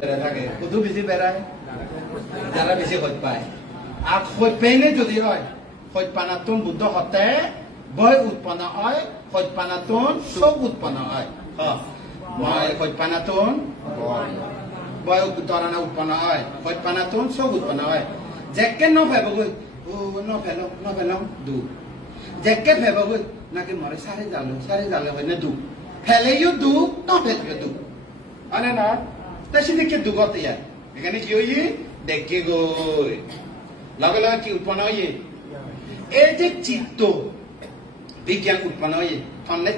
থাকে কত বেশি বেড়ায় যারা বেশি হইত পায় আর হইত পেনে যদি হয় হইত পানাতুন বুদ্ধ হতে বয় উৎপন্ন হয় হইত পানাতুন সব উৎপন্ন হয় মই হইত পানাতুন বয় তরানা উৎপন্ন হয় হইত পানাতুন সব উৎপন্ন হয় যেকে ন ফেবগৈ ন ফেলং দু যেকে ফেবগৈ নাকি মরে সারে জালে হয় না দু ফেলেও দু ন ফেলেও দু আনে না তাই দেখে দুগত ইয়া এখানে কি হই দেখে গই লগে লগে কি উৎপন্ন হই এই যে চিত্ত বিজ্ঞান উৎপন্ন হই তন্নে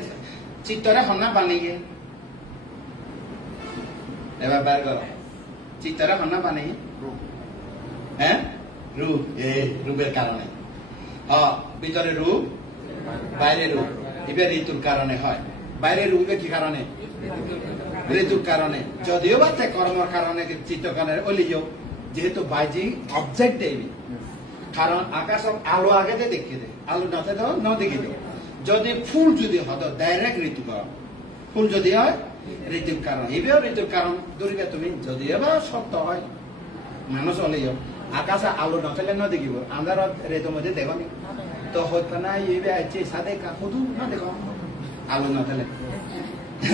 চিত্তরে হন্না বানিয়ে এবার বার কর চিত্তরে হন্না বানিয়ে হ্যাঁ রূপ রূপের কারণে ভিতরে রূপ বাইরে রূপ এবার ঋতুর কারণে হয় বাইরে রূপে কি কারণে ঋতুর কারণে যদিও বা কর্মর কারণে চিত্রকারের অলিও যেহেতু বাইজি অবজেক্ট দেবি কারণ আকাশ আলো আগে দেখিয়ে দে আলো নাতে দাও ন দেখি দাও যদি ফুল যদি হতো ডাইরেক্ট ঋতু কারণ ফুল যদি হয় ঋতুর কারণ এবার ঋতুর কারণ ধরিবে তুমি যদিও বা সত্য হয় মানুষ অলিও আকাশে আলো নথেলে ন দেখিব আমরা ঋতুর মধ্যে দেখনি তো হইতো না এবার আছে সাদে কাকুদু না দেখো আলো নথেলে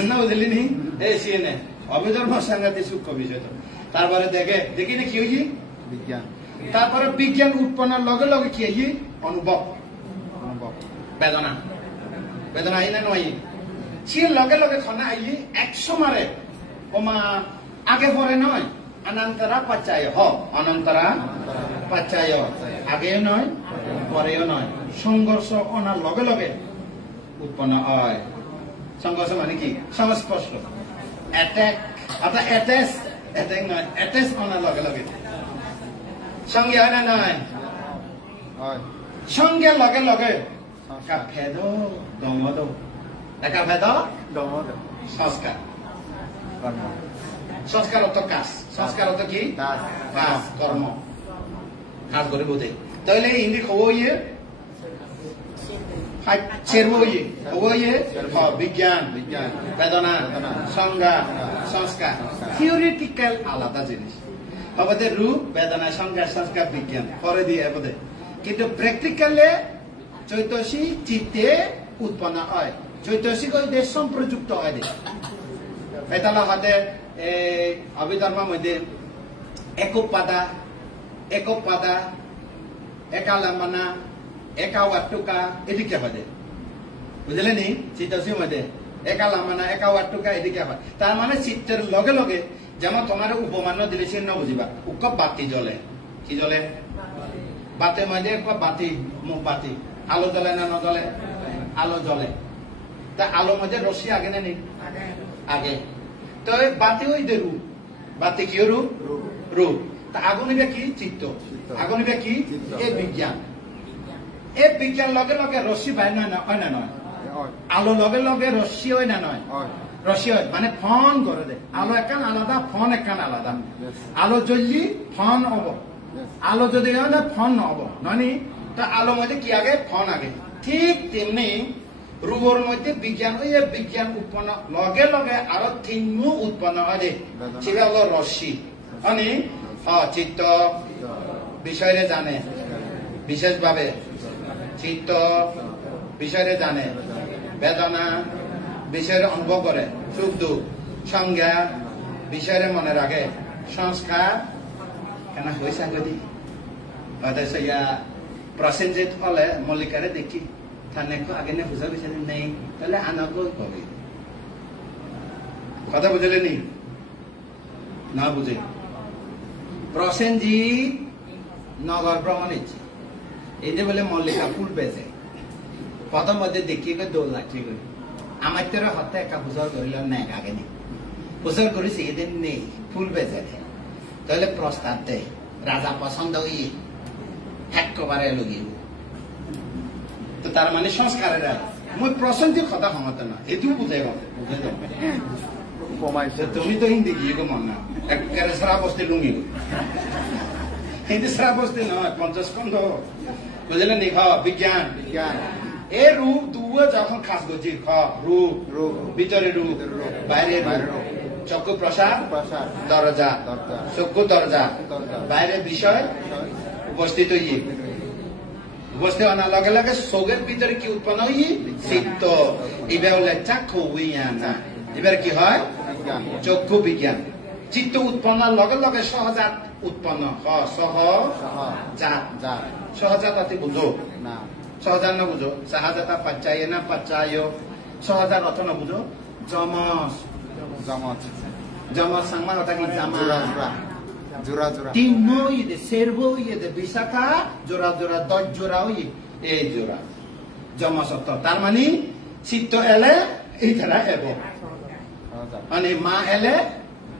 না বুঝলি নি এই সিএনএ অবিধর্ম সাংঘাতিক সূক্ষ্ম বিষয় তো তারপরে দেখি না কি হই বিজ্ঞান তারপরে বিজ্ঞান উৎপন্নের লগে লগে কি হই অনুভব বেদনা বেদনা আই না নয় সে লগে লগে খনা আই একশো মারে ওমা আগে পরে নয় অনন্তরা পাচ্চায় অনন্তরা পাচ্চায় আগেও নয় পরেও নয় সংঘর্ষ অনার লগে লগে উৎপন্ন হয় সংঘর্ষ মানে কি সংস্পর্শ অ্যাটাক অর্থাৎ অ্যাটাক নয় অ্যাটাচ অনার লগে লগে সঙ্গে হয় না নয় সঙ্গে লগে লগে কাফেদ দমদ কাফেদ দমদ সংস্কার সংস্কার অর্থ কাজ সংস্কার অর্থ কি কাজ কর্ম কাজ করে বোঝে তাহলে হিন্দি খবর বিজ্ঞান বেদনা সংজ্ঞা সংস্কার থিওরিটিক্যাল আলাদা জিনিস আমাদের রূপ বেদনা সংজ্ঞা সংস্কার বিজ্ঞান পরে দিয়ে বোধ কিন্তু প্র্যাকটিক্যালে চৈতসী চিত্তে উৎপন্ন হয় চৈতসিক সম্প্রযুক্ত হয় এটা হাতে অভিধর্মের মধ্যে একক পাদা একালামানা একা ওয়াটুকা এদিকে হয় বুঝলে নি চিত্তসির মধ্যে একা লামানা একা ওয়াটুকা এদিকে হয় তার মানে চিত্তের লগে লগে যেমন তোমার উপমান্য দিলে সে ন বুঝিবা উক বাতি জ্বলে কি জ্বলে বাতের মধ্যে বাতি মুখ বাতি আলো জ্বলে না নজ্বলে আলো জ্বলে তা আলোর মধ্যে রশ্মি আগে না নেই আগে তো বাতি ওই দে রূপ বাতি কি রূপ তা আগুন নিবে কি চিত্ত আগুন নিবে কি এই বিজ্ঞান এই বিজ্ঞান লগে লগে রশ্মি পায় না হয় না নয় আলো লগে লগে রশ্মি হয় না নয় রশ্মি হয় মানে ফোন করে দে আলো একান আলাদা ফোন একান আলাদা আলো জ্বললি ফোন হব আলো যদি হয় না ফোন হব ননি তা আলো মধ্যে কি আগে ফোন আগে ঠিক তেমনি রূপর মধ্যে বিজ্ঞান ওই বিজ্ঞান উৎপন্ন লগে লগে আরো তিনমু উৎপন্ন হয় দে সেটা হলো রশ্মি মানে চিত্ত বিষয়ে জানে বিশেষভাবে চিত্ত বিষয়ে জানে বেদনা বিষয়ে অনুভব করে সুখ দুঃখ সংজ্ঞা বিষয়ে মনে রাখে সংস্কার কেন হয়েছে গদি প্রসেনজিৎ হলে মল্লিকারে দেখি থানে আগে না বুঝা বিচারে নেই তাহলে আনাকে কবি কথা বুঝলে নি না বুঝে প্রসেনজিৎ নগর ভ্রমণ ইচ্ছে এই যে বলে মল্লিকা ফুল বেচে প্রথম মধ্যে দেখিয়ে দৌড় লাগছে আমার তোর হাতে একা পুজোর করিল নেই আগে নেই পুজোর করেছি এদিন নেই ফুল বেচে তাহলে প্রস্তাব দেয় রাজা পছন্দ হই একেবারে লগিয়ে তো তার মানে সংস্কারের মই প্রসেনজিৎ কথা ক্ষমতা না এটিও বুঝাই বুঝে তুমি তো হিন্দি গিয়ে মন না একেবারে সারা বস্তি লুঙ্গি হিন্দি সারা বস্তি নয় 50 পন্ড বুঝলেন নি বিজ্ঞান এই রূপ দুয়ে যখন খাস করছি রূপ ভিতরে রূপ বাইরে রূপ চক্ষু প্রসাদ প্রসাদ দরজা দরজা চক্ষু দরজা দরজা বাইরে বিষয় উপস্থিত হইয়ে উপস্থিত হওয়ার লগে লগে চোখের ভিতরে কি উৎপন্ন হইয়ে চিত্ত এবার হলে চাক্ষু উইয়ানা এবার কি হয় বিজ্ঞান চক্ষু বিজ্ঞান চিত্ত উৎপন্ন লগে লগে সহজাত উৎপন্ন সহজাত যা সহজাত অতি বুঝো না সহজাত না বুঝো সাহাজাতা পাচ্চায় না পাচ্চায় সহজাত অর্থ না বুঝো জমস জমজ জমস সাংমা কথা কি জামা জোড়া জোড়া জোড়া তিনো ইদে সেরবো ইদে বিশাখা জোড়া জোড়া 10 জোড়া হই এই জোড়া জমস অর্থ তার মানে চিত্ত এলে এই ধারা এব মানে মা এলে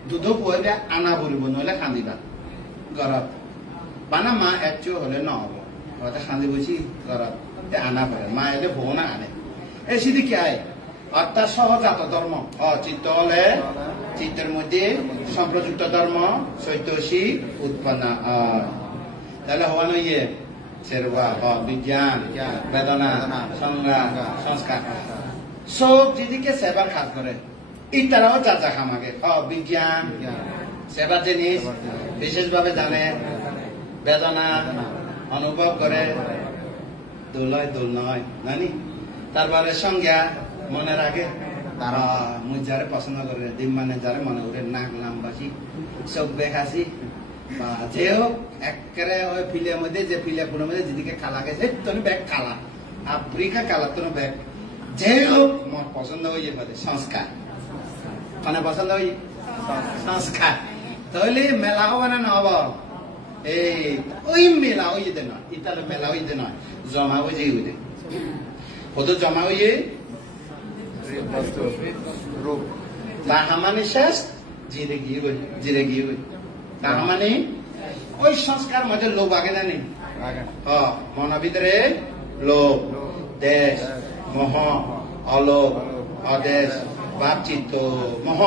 দুধ পুয়ালে আনা বলিব নহলে কান্দিবা ঘৰত পানা মা একচু হলে নহব ঘৰতে কান্দি বসি ঘৰত আনা পড়ে মা এলে বউ না আনে এই সিদি কি আয় অর্থাৎ সহজাত ধর্ম চিত্ত হলে চিত্তের মধ্যে সম্প্রযুক্ত ধর্ম চৈতসী উৎপন্ন তাহলে হওয়া নয় সেরবা বিজ্ঞান বেদনা সংজ্ঞা সংস্কার সব যেদিকে সেবার কাজ করে ইতারাও যা যা খামাকে বিজ্ঞান সেবার জিনিস বিশেষভাবে জানে বেদনা অনুভব করে দোলয় দোল নয় জানি তারপরে সংজ্ঞা মনে রাখে তারা মুই যারে পছন্দ করে দিন মানে যারে মনে করে নাক লাম্বাসি চোখ বেখাসি বা যে হোক একেবারে ওই ফিলের মধ্যে যে ফিলের মধ্যে যেদিকে খালা গেছে তোর ব্যাগ খালা আফ্রিকা কালা তোর ব্যাগ যে হোক মোর পছন্দ হয়ে যাবে সংস্কার মানে পছন্দ হই সংস্কার তাহলে মেলা হবে না নহব এই ওই মেলা হয়ে যেতে নয় ইতালে মেলা হয়ে যেতে নয় জমা হয়ে যাই হইতে কত জমা হয়ে রূপ তাহা মানে শেষ জিরে গিয়ে তাহা মানে ওই সংস্কার মধ্যে লোভ আগে না নেই মনের ভিতরে লোভ দেশ মোহ অলোভ অদেশ ভাব চিত্ত মোহ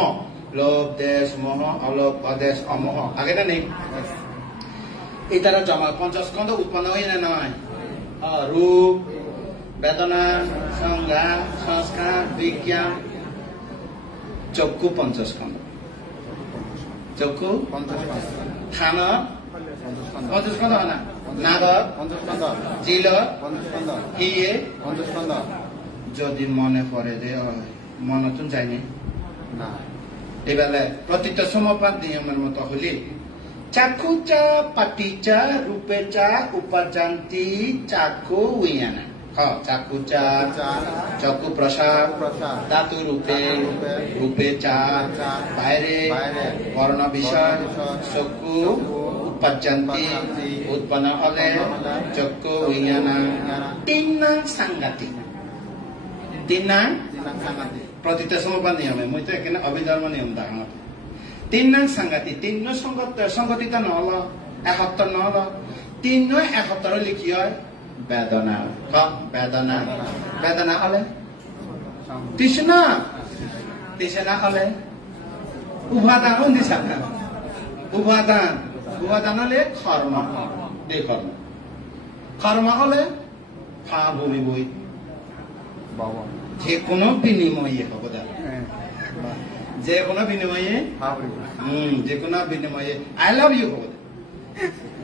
লোভ দেশ মোহ অলোভ অদেশ অমোহ আগে না নেই এই তারা জমা পঞ্চস্কন্ধ উৎপন্ন হয়ে না নয় রূপ বেদনা সংজ্ঞা সংস্কার বিজ্ঞান চক্ষু পঞ্চস্কন্ধ চক্ষু থান পঞ্চস্কন্ধ হয় না নাগর জিল ইয়ে যদি মনে পড়ে যে মন তো যায়নি না এবেলে প্রতিটা সমপাত নিয়মের মতো হলি চাক্ষু চা পাটি চা রূপে চা উপাজান্তি চাক্ষু উইয়ানা চাক্ষু চা চক্ষু প্রসাদ ধাতু রূপে চা বাইরে বর্ণ বিষয় চক্ষু উপাজান্তি উৎপন্ন হলে চক্ষু উইয়ানা তিন নাম সাংঘাতিক তিন নাম প্রতিটা সমপাত নিয়মে মই তো এখানে অভিধর্ম নিয়ম দেখা তিন নাম সাংঘাতিক তিন সংগঠিতা নহল একত্তর নহল তিন একত্তর লিখি হয় বেদনা বেদনা বেদনা হলে তৃষ্ণা তৃষ্ণা হলে উপাদান দিশা উপাদান হলে কর্ম দে কর্ম কর্ম হলে ফা ভূমি বই যে কোনো বিনিময়ে হব যে কোনো বিনিময়ে যে কোনো বিনিময়ে আই লাভ ইউ হব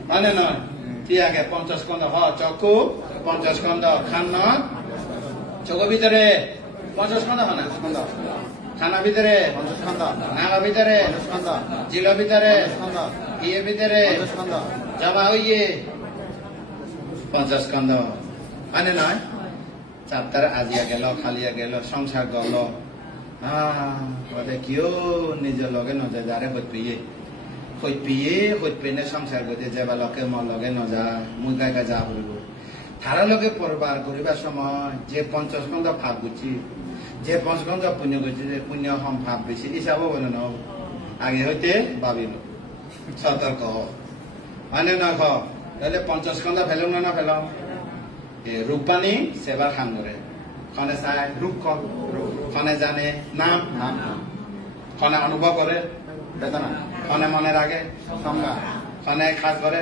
মানে নয় ঠিক আছে পঞ্চস্কন্ধ চক্ষু পঞ্চস্কন্ধ খান্ন চক্ষু ভিতরে পঞ্চস্কন্ধ না খানা ভিতরে নাগা ভিতরে জিল ভিতরে ইয়ে ভিতরে জমা হইয়ে পঞ্চস্কন্ধ মানে নয় চাপ্তার আজিয়া গেল খালিয়া গেল সংসার গল কিয় নিজের লগে নজায় যারে হইত পিয়ে সংসার করতে যাবা লগে মর লগে নজা মুই গাই যা হইব তারা লগে পরবার করিবার সময় যে পঞ্চস্কন্ধ ভাব বুঝছি যে পঞ্চস্কন্ধ পুণ্য করছি যে পুণ্য হম ভাব বেশি হিসাব হবে না আগে হইতে ভাবিল সতর্ক মানে না তাহলে পঞ্চস্কন্ধ ফেলাম না ফেলাম রূপবাণী সেবার খান করে খনে চাই রূপ কর খনে জানে নাম খনে অনুভব করে বেদনা খনে মনে রাখে সংজ্ঞা খনে খাস করে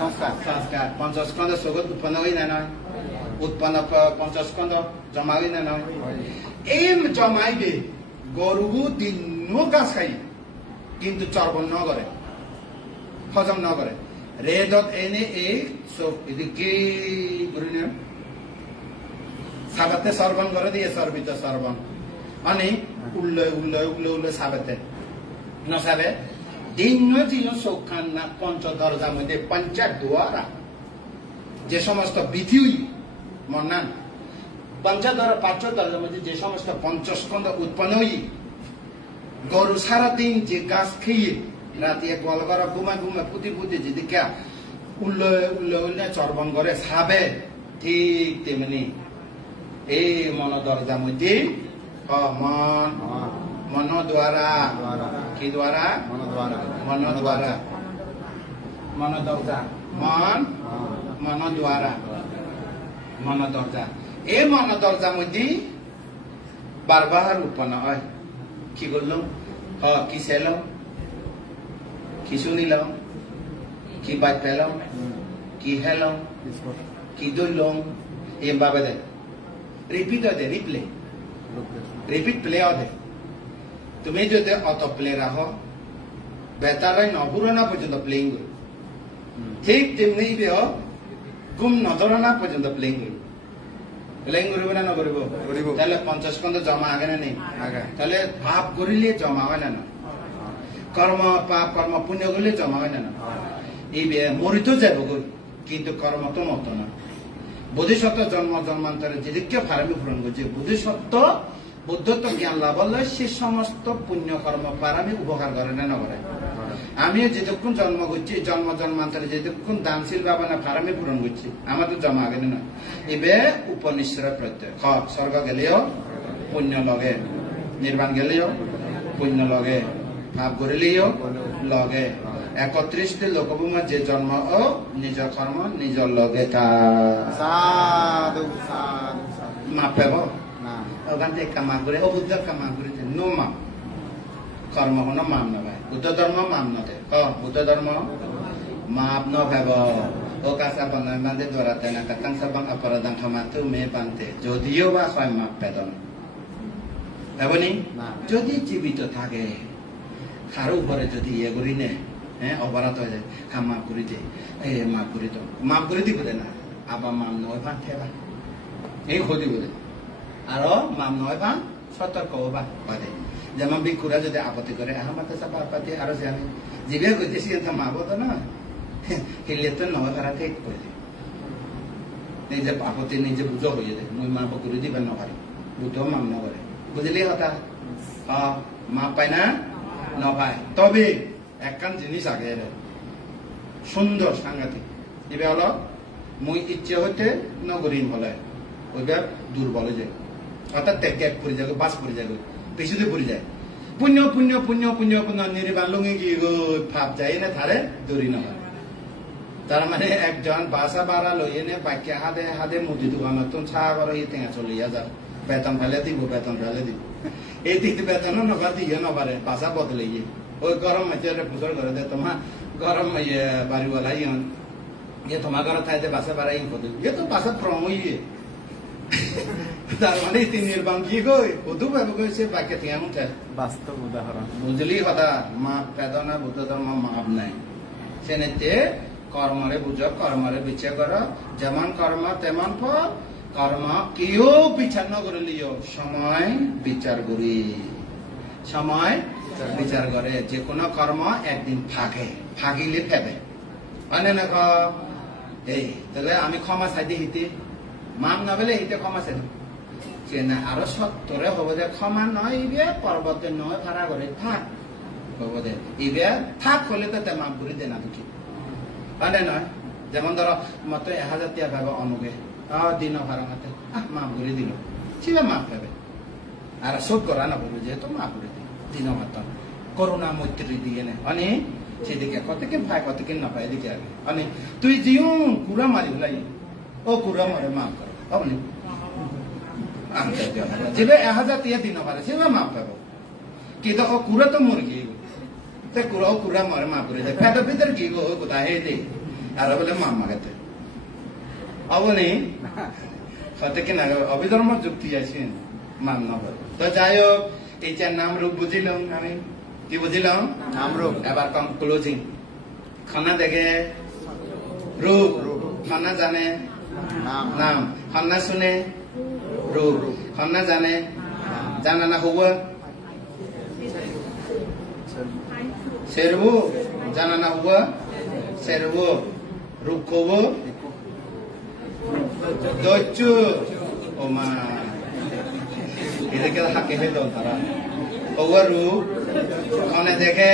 সংস্কার পঞ্চস্কন্ধ জগৎ উৎপন্ন হই না নয় উৎপন্ন পঞ্চস্কন্ধ জমা হই না নয় এই জমাইবে গরু দিন নো গাছ খাই কিন্তু চর্বণ ন করে হজম ন করে রেদত এনে এই চোখ এদিকে ঘুরে নিয়ে সাবাতে সর্বণ করে দিয়ে সর্বিত সর্বণ মানে উল্লে সাবাতে নসাবে দিন দিন চোখান না পঞ্চ দরজার মধ্যে পঞ্চায়েত দ্বারা যে সমস্ত বিধি মনান পঞ্চদর পাঁচ দরজার মধ্যে যে সমস্ত পঞ্চস্কন্ধ উৎপন্ন হই গরু সারাদিন যে গাছ খেয়ে রাতে গোয়াল করা ঘুমা পুতি যেদিকে উল্লে চর্বণ করে সাবে ঠিক তেমনি এই মন দরজার মধ্যে মন দ্বারা কি দ্বারা মন দ্বারা মন দরজা মন দ্বারা মন দরজা এই মন দরজার মধ্যে বারবার উৎপন্ন হয় কি করলাম কি চাইলাম কি শুনিলাম কি বাদ পেলাম কি হেলাম কি ধরলাম এইভাবে দেয় রিপিট হয় রিপিট প্লে হয় তুমি যদি অত প্লে রাখো বেতারাই নপুরনা পর্যন্ত প্লেইং করি ঠিক তেমনি ঘুম নধরনা পর্যন্ত প্লেইং করি প্লেইং করব না নকরিব তাহলে 50 খন্ড জমা আগে না নেই তাহলে পাপ করিলে জমা হয় না কর্ম পাপ কর্ম পুণ্য করলে জমা হয় না এই মরিত যাব কিন্তু কর্ম তো মত না বোধিসত্ত্ব জন্ম জন্মান্তরে যেদিকে ফারামি পূরণ করছে বোধিসত্ত্ব বুদ্ধত্ব জ্ঞান লাভ হলে সে সমস্ত পুণ্য কর্ম পারামি উপকার করে না নকরে আমি যেতক্ষণ জন্ম করছি জন্ম জন্মান্তরে যেতক্ষণ দানশীল বাবা না ফারামি পূরণ করছি আমার তো জমা আগে না এবে উপনিশ্বর প্রত্যয় স্বর্গ গেলেও পুণ্য লগে নির্বাণ গেলেও পুণ্য লগে পাপ করিলেও লগে 31 লোকভূমা যে জন্ম ও নিজ কর্ম নিজ লগে মাপ পাব ওখান থেকে কামা করে ও বুদ্ধ কামা করে নো মাপ কর্ম কোনো মাপ নভাই বুদ্ধ ধর্ম মাপ নদে বুদ্ধ ধর্ম মাপ নভাব ও কাঁচা বনাই বান্ধে দৌড়াতে না কাতাং সাবাং অপরাধান ক্ষমাতে মে বান্ধে যদিও বা হয় মাপ পেদন ভাবনি যদি জীবিত থাকে কারো উপরে যদি ইয়ে করি নে অপরাধ হয়ে যায় মাপ করে দে মাপ করে দি বলে না আবার মাপ নয় ভান থেবা এই ক্ষতি বলে আরো মাম নয় ভান সতর্ক হবা বাদে যেমন ভিক্ষুরা যদি আপত্তি করে আমার কাছে আপত্তি আরো জানে জিবে কইতেছি এটা মাবো তো না হেলে তো নয় ভাড়া ঠিক করে দে নিজে আপত্তি নিজে বুঝো হয়ে যায় মুই মাপ করে দিবেন না পারি বুঝো মাম ন করে বুঝলি হতা মাপ পাই না ন পাই তবে একখান জিনিস আগে সুন্দর সাংঘাতিক এবার হলো মুই ইচ্ছে হইতে নগরীন হলে ওইবার দুর্বল যায় অর্থাৎ ত্যাগ পড়ে যাবে বাস পড়ে যাবে পেছনে পড়ে যায় পুণ্য পুণ্য পুণ্য পুণ্য পুণ্য নির্বাণ লুঙে গিয়ে ভাব যায় না থারে দৌড়ি না তার মানে একজন বাসা বাড়া লইয়ে নে বাক্যে হাতে মুদি দোকান তো ছা করো এই টেঙা চলিয়া যাও বেতন ফেলে দিব এই দিক বেতনও নবার দিয়ে নবারে বাসা বদলে গিয়ে ওই গরম মাঝে পুজোর করে দে তোমার গরম বাড়িওয়ালা ইয়ে তোমার ঘর থাকতে বাসা বাড়াই ইয়ে তো বাসা ফ্রম ইয়ে তার মানে নির্বাণ কি গই বধু ভাবে কইছে বাক্যে টিয়া মুঠে বাস্তব উদাহরণ বুঝলি কথা মাপ পেদনা বুদ্ধ ধর্ম মাপ নাই সেনেতে কর্মরে বুঝ কর্মরে বিচার কর যেমন কর্ম তেমন ফল কর্ম কেউ বিচার ন করিলিও সময় বিচার করি সময় বিচার করে যে কোনো কর্ম একদিন ফাঁকিলে ফেবে মানে না এই তাহলে আমি ক্ষমা চাই দিয়ে হিতে মাম না বলে হিতে ক্ষমা চাই যে না আরো সত্তরে হব যে ক্ষমা নয় ইবে পর্বতে নয় ভাড়া করে থাক হব দে ইবে থাক হলে তো মাপ করে দে না দুঃখী মানে নয় যেমন ধরো মতো 1000 টিয়া ভাবে অমুকে দিন ভাড়া মাতে মাপ করে দিল সেটা মাপ পাবে আর শোধ করা না বলবে যেহেতু মাপ করে দিন মাত করুণা মৈত্রী দিয়ে নে অনেক সেদিকে কতকে ভাই কতকে না পাই এদিকে আগে অনেক তুই জিও কুড়া মারি হলাই ও কুড়া মারে মাপ করো অনেক যেবে 1000 টিয়া দিন পারে সেবা মাপ পাবো কিন্তু ও কুড়া তো মরে গিয়ে তে কুড়া ও কুড়া মারে মাপ করে যায় ফেটার ভিতর কি গো কোথায় হে দে আর বলে মাপ মাগাতে অবনি কতকে না অভিধর্ম যুক্তি আছে মাপ না পারে তো যাই হোক এই চার নাম রূপ বুঝিলাম আমি কি বুঝিলাম নাম রূপ এবার কম ক্লোজিং খানা দেখে রূপ খানা জানে নাম নাম খানা শুনে রূপ খানা জানে জানা না হুয়া সেরবু জানা না হুয়া সেরবু রূপ খবু দচ্চু ও মা এদিকে হাকে হেল তারা হুয়া রূপ খানে দেখে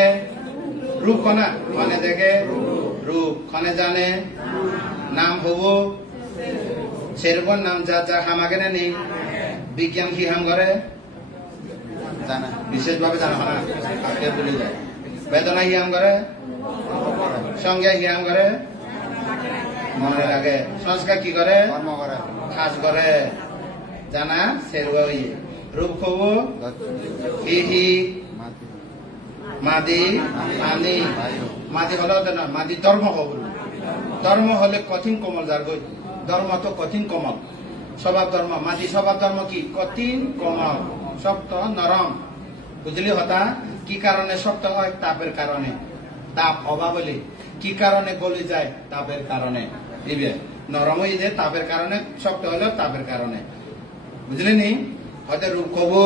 রূপ খানা খানে দেখে রূপ খানে জানে নাম হবো সেরকম নাম যা যা হামাকে নেই বিজ্ঞান কি হাম করে জানা বিশেষভাবে জানা হয় না আগে বলে যায় বেদনা হিয়াম করে সংজ্ঞা হিয়াম করে মনে লাগে সংস্কার কি করে কর্ম করে খাস করে জানা সেরকম রূপ খবর হিহি মাদি আনি মাদি হলো না মাদি ধর্ম খবর ধর্ম হলে কঠিন কোমল যার গই ধর্ম তো কঠিন কোমল স্বভাব ধর্ম মাদি স্বভাব ধর্ম কি কঠিন কোমল শক্ত নরম বুঝলি হতা কি কারণে শক্ত হয় তাপের কারণে তাপ অভাব হলে কি কারণে গলে যায় তাপের কারণে দিবে নরম হয়ে যায় তাপের কারণে শক্ত হলেও তাপের কারণে বুঝলি নি হয়তো রূপ হবো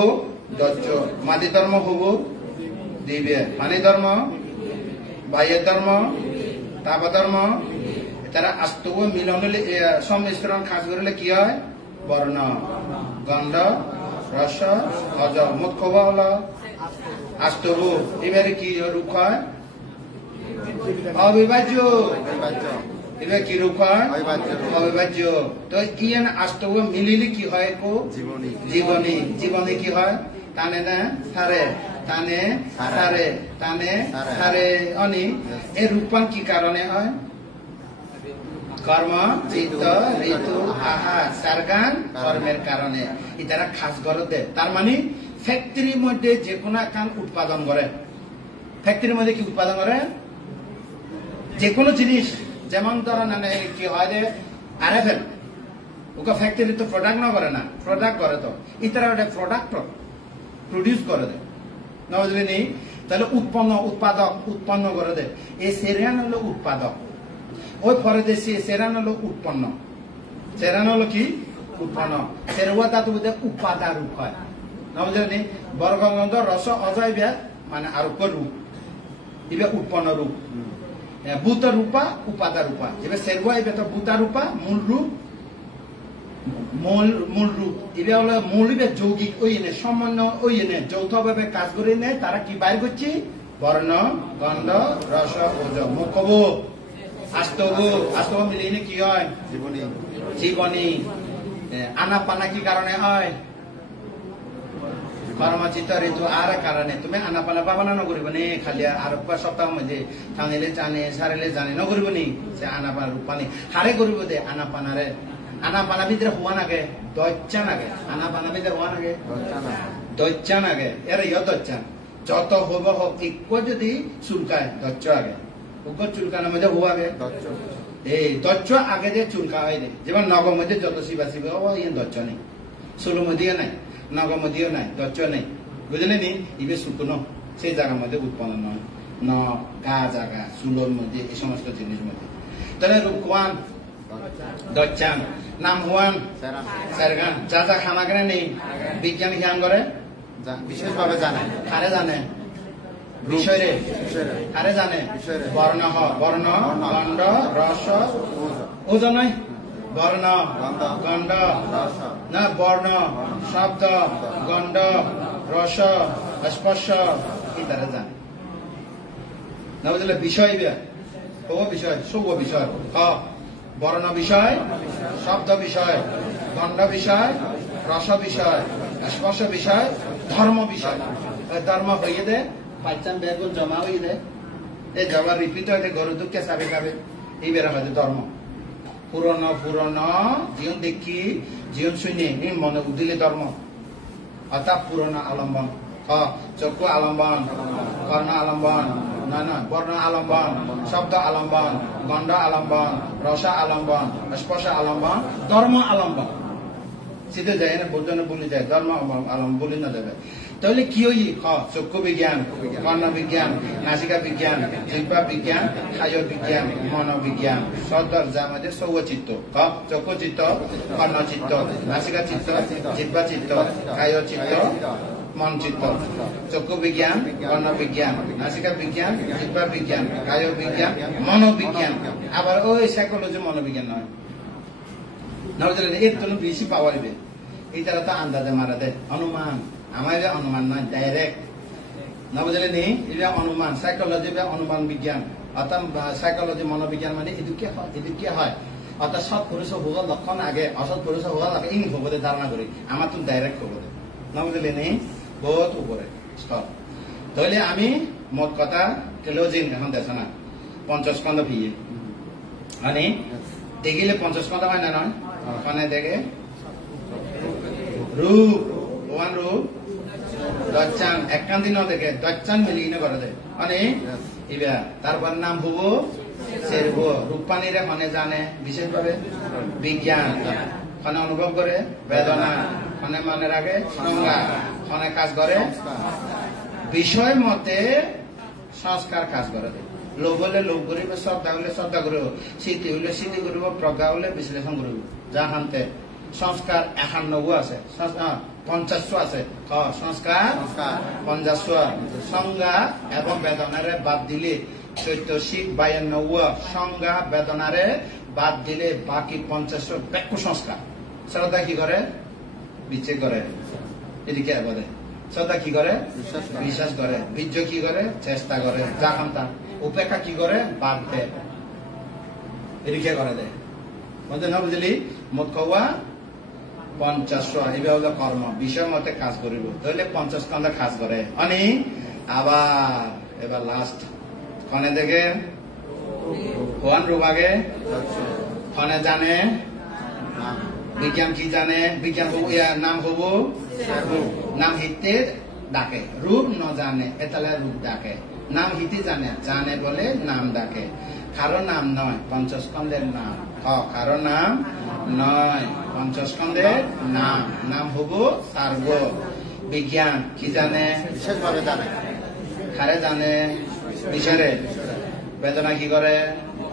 দজ্জ মাদি ধর্ম হবো দিবে পানি ধর্ম বাহ্যের ধর্ম তাপ ধর্ম তারা আস্তব মিলন হলে সংমিশ্রণ খাস করলে কি হয় বর্ণ গন্ধ রস অজ মুখ খবর হলো আস্তব এবারে কি রূপ হয় অবিভাজ্য এবার কি রূপ হয় অবিভাজ্য তো ইয়ান আস্তব মিলিলে কি হয় কো জীবনী জীবনী জীবনী কি হয় টানে না সারে টানে সারে টানে সারে অনি এই রূপান কি কারণে হয় কর্ম চিত্ত ঋতু আহার সারগান কর্মের কারণে এটারা খাস করে দেয় তার মানে ফ্যাক্টরির মধ্যে যে কোনো কাম উৎপাদন করে ফ্যাক্টরির মধ্যে কি উৎপাদন করে যে কোনো জিনিস যেমন ধরো মানে কি হয় যে আরএফএল ওকে ফ্যাক্টরি তো প্রোডাক্ট না করে না প্রোডাক্ট করে তো ইতারা ওটা প্রোডাক্ট প্রডিউস করে দেয় না বুঝলি নি তাহলে উৎপন্ন করে দেয় এই সেরিয়ান হলো উৎপাদক ওই পরদেশি সেরান হলো উৎপন্ন সেরান হলো কি উৎপন্ন সেরুয়া ধাতু বুঝে উপাদান রূপ হয় না বুঝলি বর্গবন্ধ রস অজয় ব্যাস মানে আরোপ রূপ এবার উৎপন্ন রূপ ভূত রূপা উপাদা রূপা এবার সেরুয়া এবার তো ভূতা রূপা মূল রূপ মূল রূপ এবার হলো মূল এবার যৌগিক ওই এনে সমন্বয় ওই এনে যৌথভাবে কাজ করে নেয় তারা কি বাইর করছি বর্ণ গন্ধ রস ওজ মুখব আস্তব মিলিয়ে কি হয় জীবনী জীবনী আনাপানা কি কারণে হয় কর্মচিত্ত ঋতু আর কারণে তুমি আনাপানা পাবা না নকরিব নি খালি আর সপ্তাহ মধ্যে থানিলে জানে সারিলে জানে নকরিব নি সে আনাপানা রূপানি হারে করিব দে আনাপানারে আনাপানা ভিতরে হওয়া নাগে দচ্চা নাগে আনাপানা ভিতরে হওয়া নাগে দচ্চা নাগে এর ইয় দচ্চা যত হব হোক ইক্য যদি চুলকায় দচ্চ আগে উগ্র চুলকানোর মধ্যে হওয়া আগে এই দচ্চ আগে যে চুলকা হয় দে যেমন নগর মধ্যে যত শিবা শিবা ও ইয়ে দচ্চ নেই চুলো মধ্যে নাই নগর মধ্যেও নাই দচ্চ নেই বুঝলে নি ইবে শুকনো সেই জায়গার মধ্যে উৎপন্ন নয় ন গা জায়গা চুলোর মধ্যে এই সমস্ত জিনিস মধ্যে তাহলে রূপওয়ান দচ্চান নাম হওয়ান সারগান যা যা খানা কেনে নেই বিজ্ঞান জ্ঞান করে বিশেষভাবে জানে কারে জানে বিষয়ে কারে জানে বর্ণ বর্ণ গন্ধ রস ওজন নয় বর্ণ গন্ধ না বর্ণ শব্দ গন্ধ রস স্পর্শ এই তারা জানে না বুঝলে বিষয় ও বিষয় শুভ বিষয় বর্ণ বিষয় শব্দ বিষয় গন্ধ বিষয় রস বিষয় স্পর্শ বিষয় ধর্ম বিষয় ধর্ম হয়ে দে পাইচান বেগুন জমা হয়ে দে এই জমা রিপিট হয়ে গরু দুঃখে চাবে খাবে এই বেড়া হয়তো ধর্ম পুরনো জীবন দেখি জীবন শুনে মনে উদিলে ধর্ম অর্থাৎ পুরনো আলম্বন চক্ষু আলম্বন কর্ণ আলম্বন না বর্ণ আলম্বন শব্দ আলম্বন গন্ধ আলম্বন রস আলম্বন স্পর্শ আলম্বন ধর্ম আলম্বন সিধে যায় না বোঝানো বলে যায় ধর্ম আলম বলে না যাবে তাহলে কি হই চক্ষু বিজ্ঞান কর্ণ বিজ্ঞান নাসিকা বিজ্ঞান জিহ্বা বিজ্ঞান খায় বিজ্ঞান মনোবিজ্ঞান সদর্জা আমাদের সৌচিত্ত চক্ষু চিত্ত কর্ণ চিত্ত নাসিকা চিত্ত জিহ্বা চিত্ত খায় চিত্ত মন চিত্ত চক্ষু বিজ্ঞান কর্ণ বিজ্ঞান নাসিকা বিজ্ঞান জিহ্বা বিজ্ঞান কায় বিজ্ঞান মনোবিজ্ঞান আবার ওই সাইকোলজি মনোবিজ্ঞান নয় নজরে এর জন্য বেশি পাওয়ার দিবে এটা তো আন্দাজে মারা দেয় অনুমান আমার অনুমান নয় ডাইরেক্ট না বুঝলে নি এটা অনুমান সাইকোলজি বা অনুমান বিজ্ঞান অর্থাৎ সাইকোলজি মনোবিজ্ঞান মানে এদিকে হয় অর্থাৎ সৎ পুরুষ ভোগ লক্ষণ আগে অসৎ পুরুষ ভোগ আগে ইনি ভোগতে ধারণা করি আমার তো ডাইরেক্ট ভোগতে না বুঝলে নি বহুত উপরে স্তর তাহলে আমি মোট কথা কেলোজিন এখন দেখো না পঞ্চস্কন্ধ ভিয়ে মানে দেখিলে পঞ্চস্কন্ধ হয় না নয় ওখানে দেখে রূপ ভগবান রূপ দচ্চান একখান দিন দেখে দচ্চান মিলিয়ে করা যায় মানে ইবা তারপর নাম হব সেরব রূপানিরে মানে জানে বিশেষভাবে বিজ্ঞান মানে অনুভব করে বেদনা মানে মনে রাখে সংজ্ঞা মানে কাজ করে বিষয় মতে সংস্কার কাজ করে লোভ হলে লোভ করিব শ্রদ্ধা হলে শ্রদ্ধা করিব স্মৃতি হলে স্মৃতি করিব প্রজ্ঞা হলে বিশ্লেষণ করিব যা হানতে সংস্কার 51 আছে 50 আছে সংস্কার 50 সংজ্ঞা এবং বেদনারে বাদ দিলে চৈতসিক 52 সংজ্ঞা বেদনারে বাদ দিলে বাকি 50 ব্যাখ্য সংস্কার শ্রদ্ধা কি করে বিচ্ছেদ করে এদিকে বলে শ্রদ্ধা কি করে বিশ্বাস করে বীর্য কি করে চেষ্টা করে যা খান্তা উপেক্ষা কি করে বাদ দেয় এদিকে করে দেয় বলতে না বুঝলি মোট কওয়া 50 এবার হলো কর্ম বিষয় মতে কাজ করিব তাহলে 50 স্কন্ধ কাজ করে অনি আবার এবার লাস্ট ক্ষণে দেখে কোন রূপাগে ক্ষণে জানে বিজ্ঞান কি জানে বিজ্ঞান নাম হব নাম হিতে ডাকে রূপ ন জানে এতালে রূপ ডাকে নাম হিতে জানে জানে বলে নাম ডাকে কারো নাম নয় পঞ্চস্কন্ধের নাম কারো নাম নয় পঞ্চস্কন্ধের নাম নাম হব সার্ব বিজ্ঞান কি জানে বিশেষভাবে জানে কারে জানে বিষয়ে বেদনা কি করে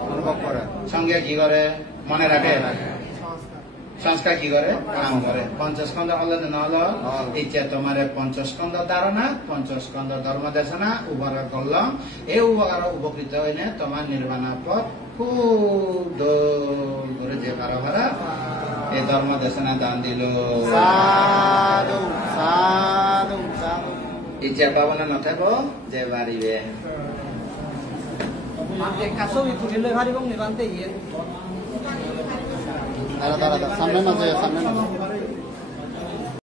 অনুভব করে সংজ্ঞা কি করে মনে রাখে সংস্কার কি করে কাম করে পঞ্চস্কন্ধ হলে না হলো ইচ্ছা তোমার পঞ্চস্কন্ধ ধারণা পঞ্চস্কন্ধ ধর্ম দেশনা উপকার করলাম এই উপকার উপকৃত হইলে তোমার নির্বাণা পথ খুব দোল করে যে কারো ভাড়া এই ধর্ম দেশনা দান দিল সাধু সাধু সাধু ইচ্ছা পাবনা নথাব যে বাড়িবে দাঁড়া দাঁড়া সামনে মাঝে সামনে মাঝে